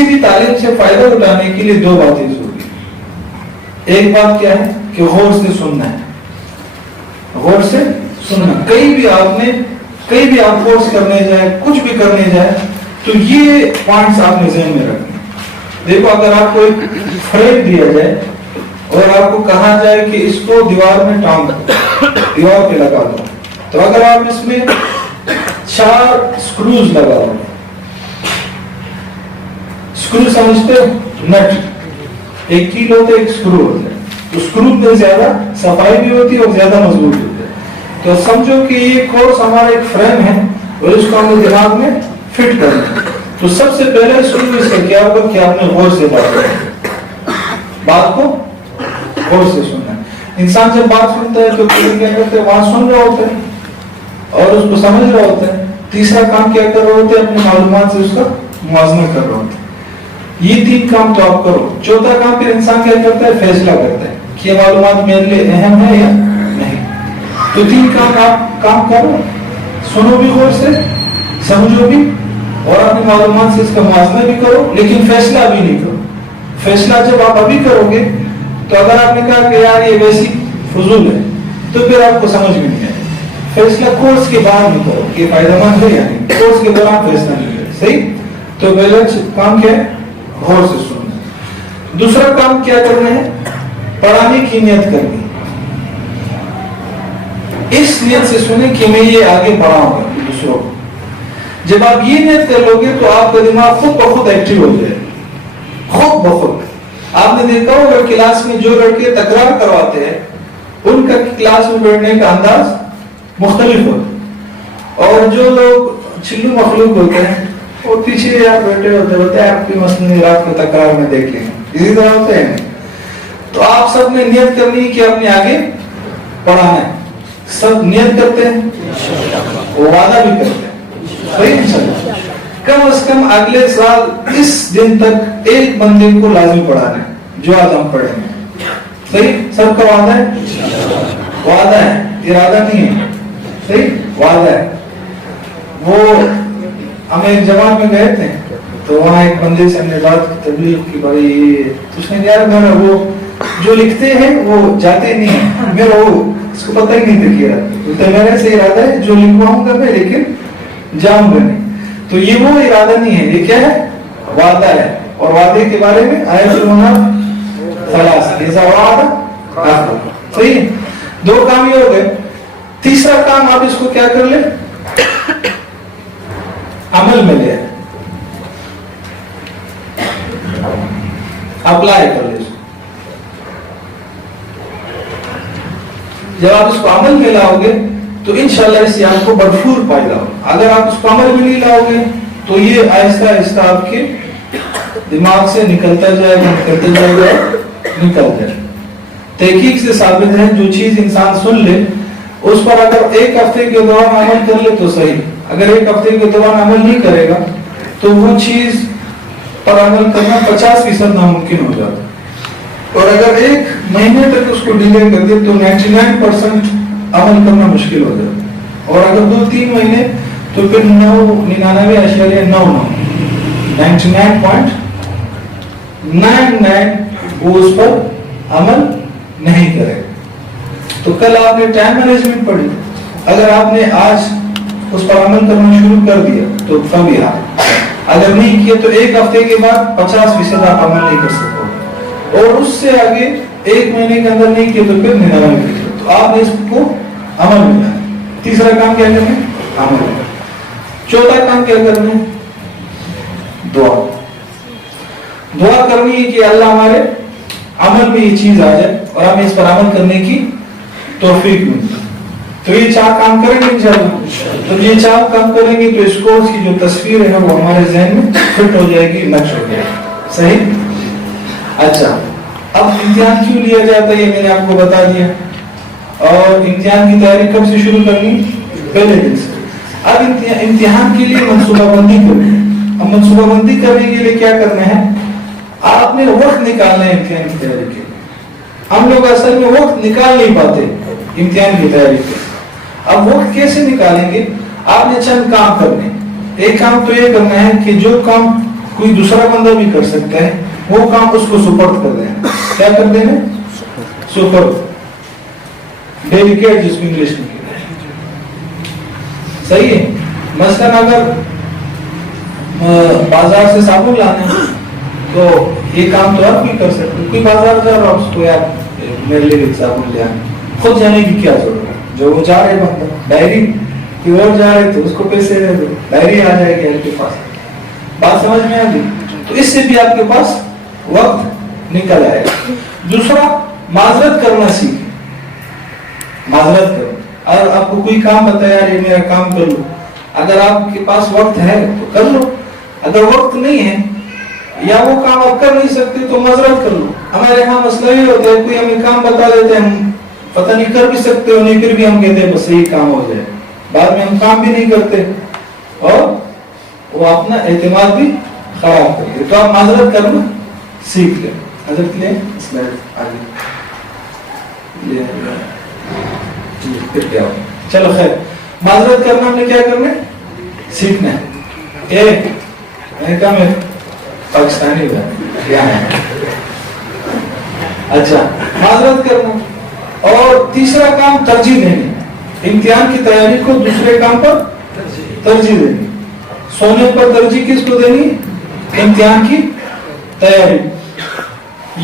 किसी भी तालीम से फायदा उठाने के लिए दो बातें जरूरी है। एक बात क्या है कि गौर से सुनना है, गौर से सुनना। कहीं भी आप कोर्स करने जाए, कुछ भी करने जाए, तो ये पॉइंट्स आपने ज़हन में रखने। देखो, अगर आपको एक फ्रेम दिया जाए और आपको कहा जाए कि इसको दीवार में टांग दो, दीवार पे लगा दो, तो अगर आप इसमें 4 स्क्रूज लगा दो, स्क्रू समझते हो, नट, एक कील होता है, एक स्क्रू होता है, तो स्क्रू में ज्यादा सफाई भी होती है और ज्यादा मजबूत होती है। तो समझो कि ये कोर्स हमारा एक फ्रेम है और इसको हमें दिमाग में फिट करना है। तो सबसे पहले शुरू इसका क्या होगा कि आपने गौर से बात को गौर से सुनना है। इंसान जब बात सुनता है तो क्या करते हैं, वहां सुन रहा होता है और उसको समझ रहा होता है। तीसरा काम क्या कर रहे होते हैं, अपनी मालूमात से उसका मुआवजा कर रहा होता है। ये 3 काम तो आप करो। चौथा काम फिर इंसान क्या करता है, फैसला करता है कि ये मालूमात मेरे लिए अहम है या नहीं। तो 3 काम आप काम करो, सुनो भी गौर से, समझो भी और अपनी मालूमात से इसका मुआवजा भी करो, लेकिन फैसला भी नहीं करो। फैसला जब आप अभी करोगे तो अगर आपने कहा कि यार ये वैसी फजूल है, तो फिर आपको समझ में नहीं आएगा। फैसला कोर्स के बाद नहीं करो कि फायदेमंद है या नहीं, कोर्स के दौरान फैसला नहीं करो। सही। तो पहला काम क्या है, गौर से सुनना। दूसरा काम क्या करना है, पढ़ाने की नियत करनी। इस नियत से सुने कि मैं ये आगे पढ़ाऊंगा दूसरों को। जब आप ये नियत कर लोगे तो आपका दिमाग खुद ब खुद एक्टिव हो जाए, खुद ब खुद। आपने देखा होगा क्लास में जो लड़के तकरार करवाते हैं उनका क्लास में बैठने का अंदाज मुख्तलिफ होता है, और जो लोग चिल्लू मखलूक होते हैं वो पीछे यार बैठे होते हैं, आपकी मसले रात को तकरार में देख लेंगे, इसी तरह होते हैं। तो आप सब ने नियत करनी है कि अपने आगे पढ़ाना है। सब नियत करते हैं, वो वादा भी करते हैं। सही इंशाल्लाह कम से कम अगले साल इस दिन तक एक बंदे को लाजिम पढ़ाना है जो आज हम पढ़ेंगे। सही, सबका वादा है, वादा है, इरादा नहीं है। सही, वादा है। वो हम एक जमात में गए थे तो वहाँ एक बंदे से हमने बात की तबलीग की, भाई तो उसने यार मेरा वो जो लिखते हैं वो जाते नहीं है, मेरा वो उसको पता ही नहीं दिखेगा, तो मेरे से इरादा है जो लिखवाऊंगा मैं, लेकिन जाऊंगा नहीं। तो ये वो इरादा नहीं है, ये क्या है, वादा है। और वादे के बारे में आयतुल मुनाफ़ ऐसा वादा। सही, 2 काम ये हो गए। तीसरा काम आप इसको क्या कर ले, अमल में ले, अप्लाई कर ले। जब आप इसको अमल में लाओगे तो इंशाल्लाह इससे आपको भरपूर फायदा होगा। अगर आप उसको अमल में नहीं लाओगे तो ये आहिस्ता आहिस्ता आपके दिमाग से निकलता जाएगा। तहकीक से साबित है जो चीज इंसान सुन ले उस पर अगर एक हफ्ते के दौरान अमल कर ले तो सही, अगर एक हफ्ते के दौरान अमल नहीं करेगा तो वो चीज पर अमल करना 50% नामुमकिन हो जाता है। और अगर 1 महीने तक उसको डिले कर दे तो 99% अमल करना मुश्किल हो जाता है। और अगर 2-3 महीने तो फिर 99.99 वो उस पर अमल नहीं करेगा। तो कल आपने टाइम मैनेजमेंट पढ़ी, अगर आपने आज उस पर अमल करना शुरू कर दिया तो फबिहा, अगर नहीं किया तो 1 हफ्ते के बाद 50% आप अमल नहीं कर सकते, और उससे आगे 1 महीने के अंदर नहीं किया तो फिर 99%। तो आपने इसको अमल में लाना। तीसरा काम क्या करना है, अमल में। चौथा काम क्या करना है, दुआ। दुआ करनी है कि अल्लाह हमारे अमल में ये चीज आ जाए और हमें इस पर अमल करने की तौफीक मिले। तो ये 4 काम करेंगे इंशाअल्लाह। तो ये 4 काम करेंगे तो इस कोर्स की जो तस्वीर है वो हमारे ज़हन में फिट हो जाएगी, नक्श हो जाएगी। सही। अच्छा, अब इम्तिहान क्यों लिया जाता है ये मैंने आपको बता दिया, और इम्तिहान की तैयारी कब से शुरू करनी, पहले दिन से। अब इम्तिहान के लिए मंसूबाबंदी करनी है। अब मंसूबाबंदी करने के लिए क्या करना है, आपने वक्त निकालना है इम्तिहान की तैयारी के लिए। हम लोग असल में वक्त निकाल नहीं पाते इम्तिहान की तैयारी के। अब वक्त कैसे निकालेंगे, आपने चंद काम करने। एक काम तो ये करना है कि जो काम کوئی دوسرا بندہ بھی کر سکتا ہے، وہ کام اس کو سپرد کر دینا. کیا کر دینا؟ سپرد، ڈیلیکیٹ جس کو انگلش میں کہتے ہیں. صحیح ہے. مثلاً اگر بازار سے صابن لانا ہے تو یہ کام تو آپ بھی کر سکتے. کوئی بازار جا رہا اس کو یار میرے لیے بھی صابن لے آنا، خود جانے کی کیا ضرورت ہے؟ جو وہ جا رہے بندہ ڈائری کی اور جا رہے تو اس کو پیسے دے دو، ڈائری آ جائے گی آپ کے پاس. بات سمجھ میں آ گئی؟ تو اس سے بھی آپ کے پاس وقت نکل آئے گا. دوسرا، معذرت کرنا سیکھیں. معذرت کرو. اگر آپ کو کوئی کام بتایا یار یہ میرا کام کر لو، اگر آپ کے پاس وقت ہے تو کر لو، اگر وقت نہیں ہے یا وہ کام آپ کر نہیں سکتے تو معذرت کر لو. ہمارے یہاں مسئلہ یہ ہوتا ہے، کوئی ہمیں کام بتا دیتے ہیں، ہم پتہ نہیں کر بھی سکتے ہو نہیں، پھر بھی ہم کہتے ہیں بس یہی کام ہو جائے، بعد میں ہم کام بھی نہیں کرتے اور وہ اپنا اعتماد بھی خراب کرتے. تو آپ معذرت کرنا سیکھ لیں. حضرت لیں آگے پھر کیا ہو. چلو خیر، معذرت کرنا ہم نے کیا کرنا ہے؟ سیکھنا ہے. میں کہا میں پاکستانی ہوا کیا ہے. اچھا، معذرت کرنا. اور تیسرا کام ترجیح دینی. امتحان کی تیاری کو دوسرے کام پر ترجیح دینی. سونے پر ترجیح کس کو دینی؟ امتحان کی تیاری.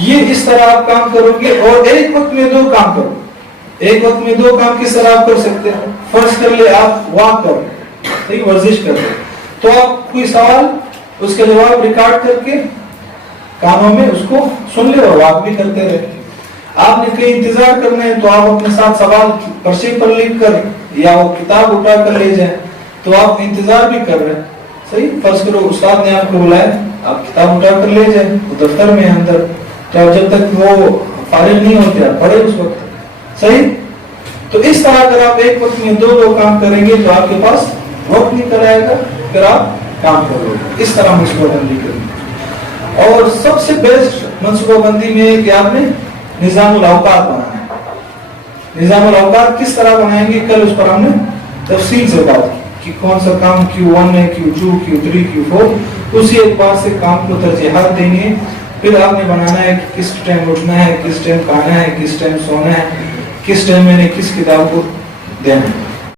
یہ اس طرح آپ کام کرو گے. اور ایک وقت میں 2 کام کرو. ایک وقت میں 2 کام کس طرح آپ کر سکتے ہیں؟ فرض کر لے آپ واک کر رہے، صحیح ورزش کر رہے، تو آپ کوئی سوال اس کا جواب ریکارڈ کر کے کانوں میں اس کو سن لے اور واک بھی کرتے رہے. آپ نے کہیں انتظار کرنا ہے تو آپ اپنے ساتھ سوال پرچے پر لکھ کر یا وہ کتاب اٹھا کر لے جائیں تو آپ انتظار بھی کر رہے ہیں. صحیح، فرض کرو استاد نے آپ کو بلایا، آپ کتاب اٹھا کر لے جائیں، وہ دفتر میں اندر، تو جب تک وہ فارغ نہیں ہوتے آپ پڑھے اس وقت. صحیح. تو اس طرح اگر آپ ایک وقت میں 2 کام کریں گے تو آپ کے پاس وقت نکل آئے گا، پھر آپ کام کرو گے. اس طرح منصوبہ بندی کریں. اور سب سے بیسٹ منصوبہ بندی میں ہے کہ آپ نے نظام الاوقات بنانا ہے. نظام الاوقات کس طرح بنائیں گے؟ کل اس پر ہم نے تفصیل سے بات کی کہ کون سا کام Q1 ہے، Q2، Q3، Q4. اسی اعتبار سے کام کو ترجیحات دینی ہے. پھر آپ نے بنانا ہے کہ کس ٹائم اٹھنا ہے، کس ٹائم کھانا ہے، کس ٹائم سونا ہے، کس ٹائم میں نے کس کتاب کو دینا ہے.